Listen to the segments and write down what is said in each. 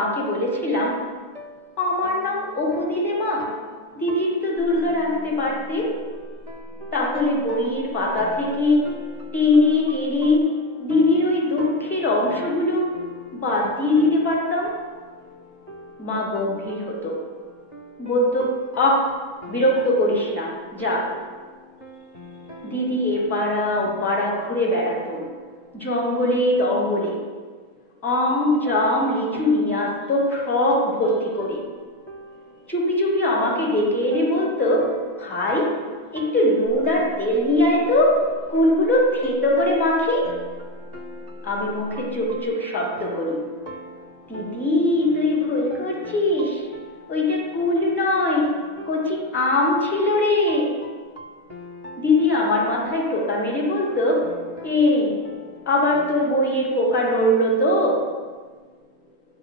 মাকে বলেছিলাম, আমার নাম অপু দিলে মা, দিদির তো দুর্গা রাখতে পারতে। তাহলে বইয়ের পাতা থেকে টেনে টেনে দিদির ওই দুঃখের অংশগুলো বাদ দিয়ে দিতে পারতাম। মা গম্ভীর হতো, বলতো, আহ, বিরক্ত করিস না, যা। দিদি এপাড়া ওপাড়া ঘুরে বেড়াত, জঙ্গলে দঙ্গলে। আম জাম লিচু নিয়ে আসতো সব ভর্তি করে। চুপি চুপি আমাকে ডেকে এনে বলতো, ভাই, একটু নুন আর তেল নিয়ে আয় তো, কুলগুলো থেতো করে মাখি। আমি মুখে চুপ চুপ শব্দ করি, দিদি তুই ভুল করছিস, ওইটা কুল নয়, কচি আম ছিল রে। দিদি আমার মাথায় টোকা মেরে বলতো, এই আবার তোর বইয়ের পোকা নড়ল তো।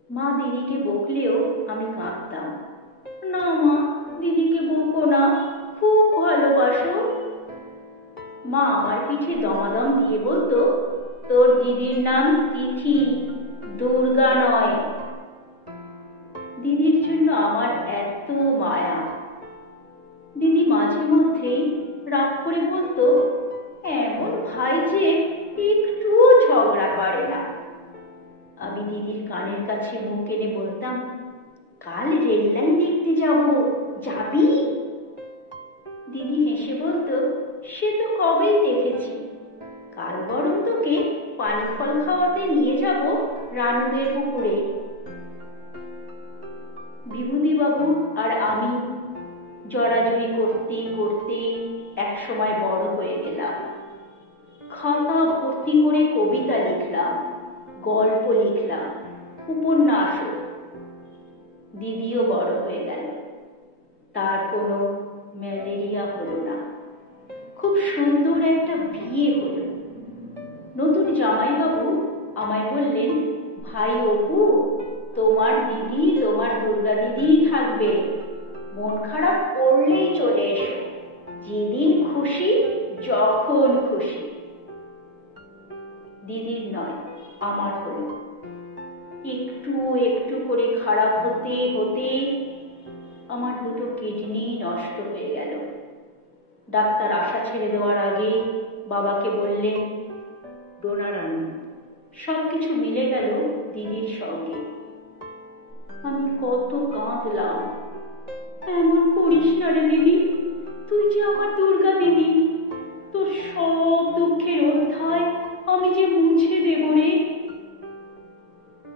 মা দিদিকে বকলেও আমি কাঁদতাম, না মা, দিদিকে বকো না, খুব ভালোবাসো। মা আমার পিঠে দমাদম দিয়ে বলতো, তোর দিদির নাম তিথি, দুর্গা নয়। দিদির জন্য আমার এত মায়া। দিদি মাঝে মধ্যেই রাগ করে বলতো, এমন ভাই যে একটুও ঝগড়া করে না। আমি দিদির কানের কাছে মুখ এনে বলতাম, কাল রেল লাইন দেখতে যাব, যাবি? দিদি হেসে বলতো, সে তো কবেই দেখেছি, কাল বরং তোকে পানি ফল খাওয়াতে নিয়ে যাব রানুদের পুকুরে। বিভূতিবাবু আর আমি জড়াজড়ি করতে করতে একসময় বড় হয়ে গেলাম। খাতা ভর্তি করে কবিতা লিখলাম, গল্প লিখলাম, উপন্যাসও। দিদিও বড় হয়ে গেল, তার কোনো ম্যালেরিয়া হলো না। খুব সুন্দর একটা বিয়ে হলো। নতুন জামাইবাবু আমায় বললেন, ভাই অপু, তোমার দিদি তোমার দুর্গা দিদি থাকবে, মন খারাপ করলেই চলে এসো, যেদিন খুশি যখন খুশি। দিদির নয়, আমার হলো। একটু একটু করে খারাপ হতে হতে আমার দুটো কিডনি নষ্ট হয়ে গেল। ডাক্তার আশা ছেড়ে দেওয়ার আগে বাবাকে বললেন, ডোনার আনুন। সবকিছু মিলে গেল দিদির সঙ্গে। আমি কত কাঁদলাম, এমন করিস না রে দিদি, তুই যে আমার দুর্গা দিদি, তোর সব দুঃখের অধ্যায় আমি যে মুছে দেব রে।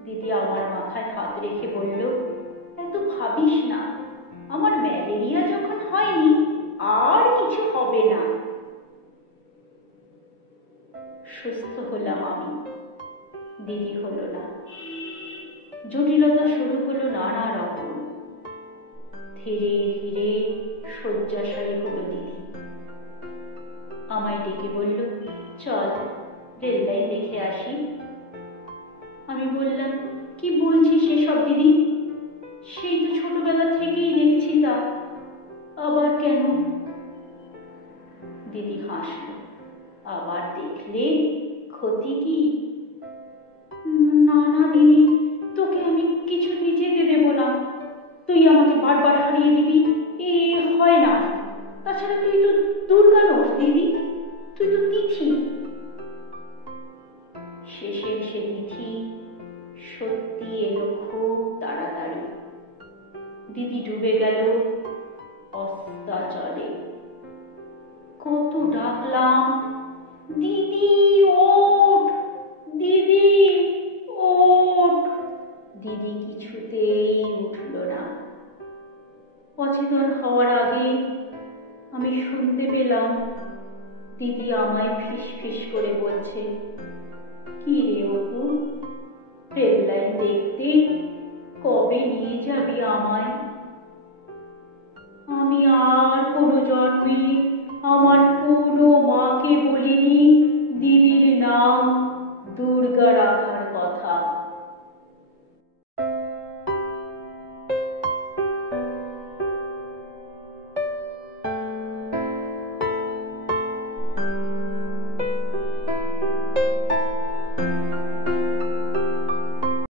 দিদি আমার মাথায় হাত রেখে বলল, এত ভাবিস না, আমার ম্যালেরিয়া যখন হয়নি আর কিছু হবে না। সুস্থ হলাম আমি, দিদি হলো না। জটিলতা শুরু হলো নানা রকম। ধীরে ধীরে শয্যাশায়ী হলো দিদি। আমায় ডেকে বলল, চল রেললাইন দেখে আসি। আমি বললাম, কি বলছিস এসব দিদি, সেই তো ছোটবেলা থেকেই দেখছি তা, আবার কেন? দিদি হাসল, আবার দেখলে ক্ষতি কি? না না দিদি, তোকে আমি কিছুতেই যেতে দেব না, তুই আমাকে বারবার হারিয়ে দিবি, এ হয় না। তাছাড়া তুই তো দুর্গা নস দিদি, তুই তো তিথি। শেষের সে তিথি সত্যি এলো খুব তাড়াতাড়ি। দিদি ডুবে গেল অস্তাচলে। কত ডাকলাম, দিদি ওঠ, দিদি ওঠ। দিদি কিছুতেই উঠল না। অচেতন হওয়ার আগে আমি শুনতে পেলাম দিদি আমায় ফিস ফিস করে বলছে, কি রে অপু, রেল লাইন দেখতে কবে নিয়ে যাবি আমায়? আমি আর কোনো জন্মে আমার